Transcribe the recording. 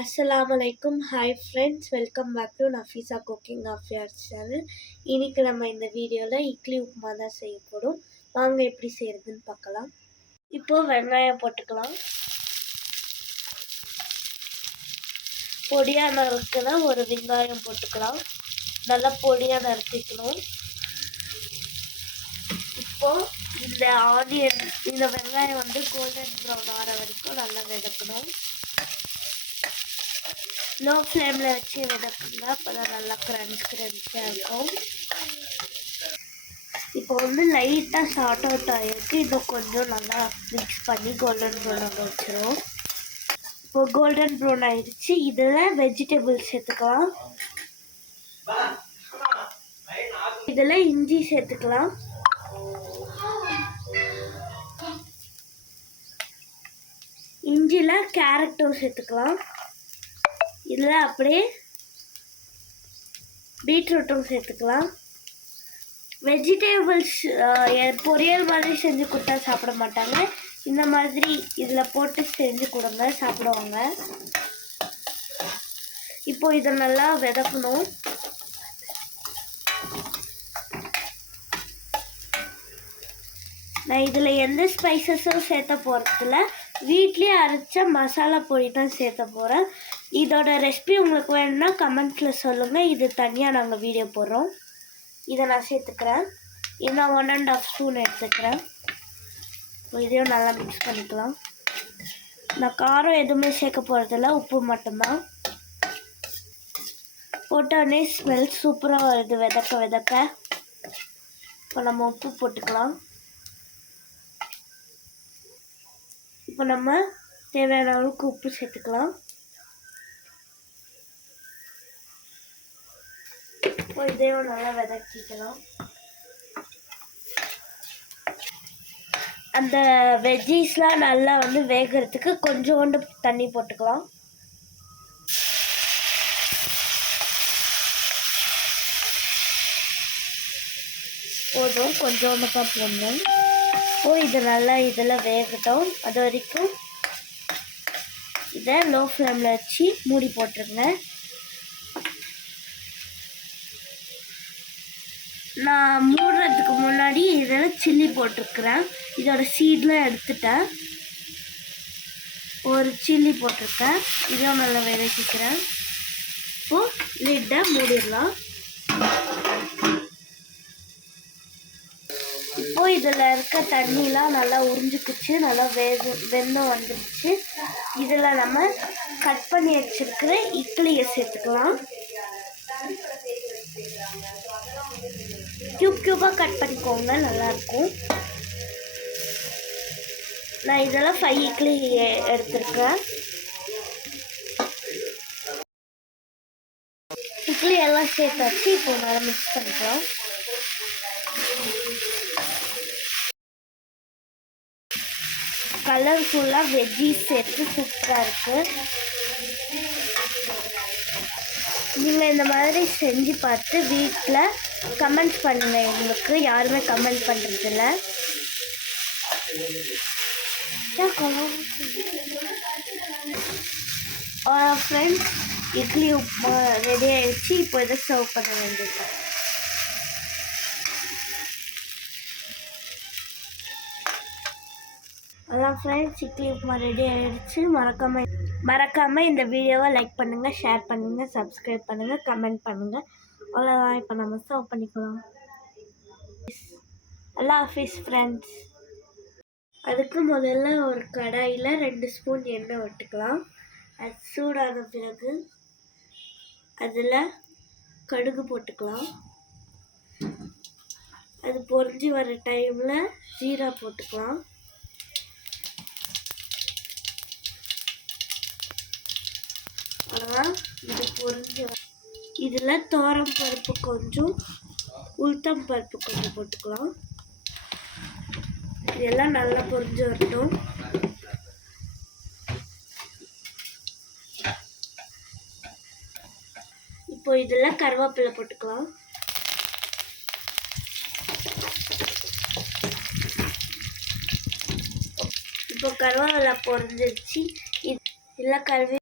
Assalamualaikum. Hi friends, welcome back to Nafisa Cooking Affairs channel. இன்னைக்கு நம்ம இந்த வீடியோல இட்லி உப்புமா தான் செய்ய போறோம். வாங்க எப்படி செய்யறதுன்னு பார்க்கலாம். இப்போ வெங்காயம் போட்டுக்கலாம். பொடியா நறுக்குனா ஒரு வெங்காயம் போட்டுக்கலாம். நல்லா பொடியா நறுக்கிக்கணும். இப்போ இந்த ஆனியன் இந்த வெங்காயம் வந்து கோல்டன் ப்ரௌன் ஆற வரைக்கும் நல்லா வதக்கணும். லோ ஃப்ளேமில் வச்சு வதக்குங்க, அப்போ தான் நல்லா க்ரன்ச்சியாக இருக்கும். இப்போ வந்து லைட்டாக ஷார்ட் அவுட் ஆகிருக்கு. இன்னும் கொஞ்சம் நல்லா மிக்ஸ் பண்ணி கோல்டன் ப்ரௌன் ஆக வச்சிரும். இப்போ கோல்டன் ப்ரௌன் ஆகிடுச்சு. இதில் வெஜிடபிள்ஸ் சேர்த்துக்கலாம். இதில் இஞ்சி சேர்த்துக்கலாம். இஞ்சியில் கேரட்டும் சேர்த்துக்கலாம். இதில் அப்படியே பீட்ரூட்டும் சேர்த்துக்கலாம். வெஜிடபிள்ஸ் பொரியல் மாதிரி செஞ்சு கொடுத்தா சாப்பிட மாட்டாங்க. இந்த மாதிரி இதில் போட்டு செஞ்சு கொடுங்க, சாப்பிடுவாங்க. இப்போ இதை நல்லா வதக்கணும். நான் இதில் எந்த ஸ்பைசஸும் சேர்த்த போகிறதில்ல. வீட்லேயே அரைச்ச மசாலா பொடி தான் சேர்த்த போகிறேன். இதோட ரெசிபி உங்களுக்கு வேணும்னா கமெண்ட்ஸில் சொல்லுங்கள். இது தனியாக நாங்கள் வீடியோ போடுறோம். இதை நான் சேர்த்துக்கிறேன். இன்னும் 1½ ஸ்பூன் எடுத்துக்கிறேன். இதையும் நல்லா மிக்ஸ் பண்ணிக்கலாம். நான் காரம் எதுவுமே சேர்க்க போகிறதில்ல, உப்பு மட்டும்தான். போட்டோடனே ஸ்மெல் சூப்பராக வருது வதக்க. இப்போ நம்ம உப்பு போட்டுக்கலாம். இப்போ நம்ம தேவையான அளவுக்கு உப்பு சேர்த்துக்கலாம். இப்போ இதையும் நல்லா வதக்கிக்கலாம். அந்த வெஜ்ஜீஸ்லாம் நல்லா வந்து வேகிறதுக்கு கொஞ்சோண்டு தண்ணி போட்டுக்கலாம். போதும், கொஞ்சோண்டு தான் போடணும். இது நல்லா இதில் வேகட்டும். அது வரைக்கும் இதை லோ ஃப்ளேமில் வச்சு மூடி போட்டுருங்க. நான் மூடுறதுக்கு முன்னாடி இதில் சில்லி போட்டிருக்கிறேன். இதோட சீட்லாம் எடுத்துட்டேன். ஒரு சில்லி போட்டிருக்கேன். இதையும் நல்லா வதக்கிக்கிறேன். இப்போது லிட்டை மூடிடலாம். இப்போது இதில் இருக்க தண்ணிலாம் நல்லா உறிஞ்சிக்கிச்சு, நல்லா வெந்தம் வந்துடுச்சு. இதில் நம்ம கட் பண்ணி வச்சுருக்கிற இட்லியை சேர்த்துக்கலாம். க்யூபாக கட் பண்ணிக்கோங்க, நல்லாயிருக்கும். நான் இதெல்லாம் 5 இட்லி எடுத்துருக்கேன். இட்லி எல்லாம் சேர்த்தாச்சு. இப்போ நல்லா மிக்ஸ் பண்ணிக்கலாம். கலர்ஃபுல்லாக வெஜ்ஜீஸ் சேர்த்து சூப்பராக இருக்குது. நீங்கள் இந்த மாதிரி செஞ்சு பார்த்து வீட்டில் கமெண்ட் பண்ணுங்கள். எங்களுக்கு யாருமே கமெண்ட் பண்ணுறதில்ல. ஃப்ரெண்ட்ஸ், இட்லி உப்புமா ரெடி ஆகிடுச்சு. இப்போ இதை சர்வ் பண்ண வேண்டியது. அதான் ஃப்ரெண்ட்ஸ், இட்லி உப்புமா ரெடி ஆகிடுச்சு. மறக்காமல் இந்த வீடியோவை லைக் பண்ணுங்கள், ஷேர் பண்ணுங்கள், சப்ஸ்கிரைப் பண்ணுங்கள், கமெண்ட் பண்ணுங்கள். அவ்வளோதான். இப்போ நம்ம சர்வ் பண்ணிக்கலாம். அல்லாஹ் ஹாஃபிஸ் ஃப்ரெண்ட்ஸ். அதுக்கு முதல்ல ஒரு கடாயில் 2 ஸ்பூன் எண்ணெய் விட்டுக்கலாம். அது சூடான பிறகு அதில் கடுகு போட்டுக்கலாம். அது பொரிஞ்சு வர டைமில் ஜீரா போட்டுக்கலாம். அவ்வளோதான். இது பொரிஞ்சு இதில் துவரம் பருப்பு கொஞ்சம், உளுத்தம் பருப்பு கொஞ்சம் போட்டுக்கலாம். இதெல்லாம் நல்லா பொரிஞ்சு வரட்டும். இப்போ இதில் கருவேப்பிலை போட்டுக்கலாம். இப்போ கருவேப்பிலை பொரிஞ்சிருச்சு. இதெல்லாம் கழுவி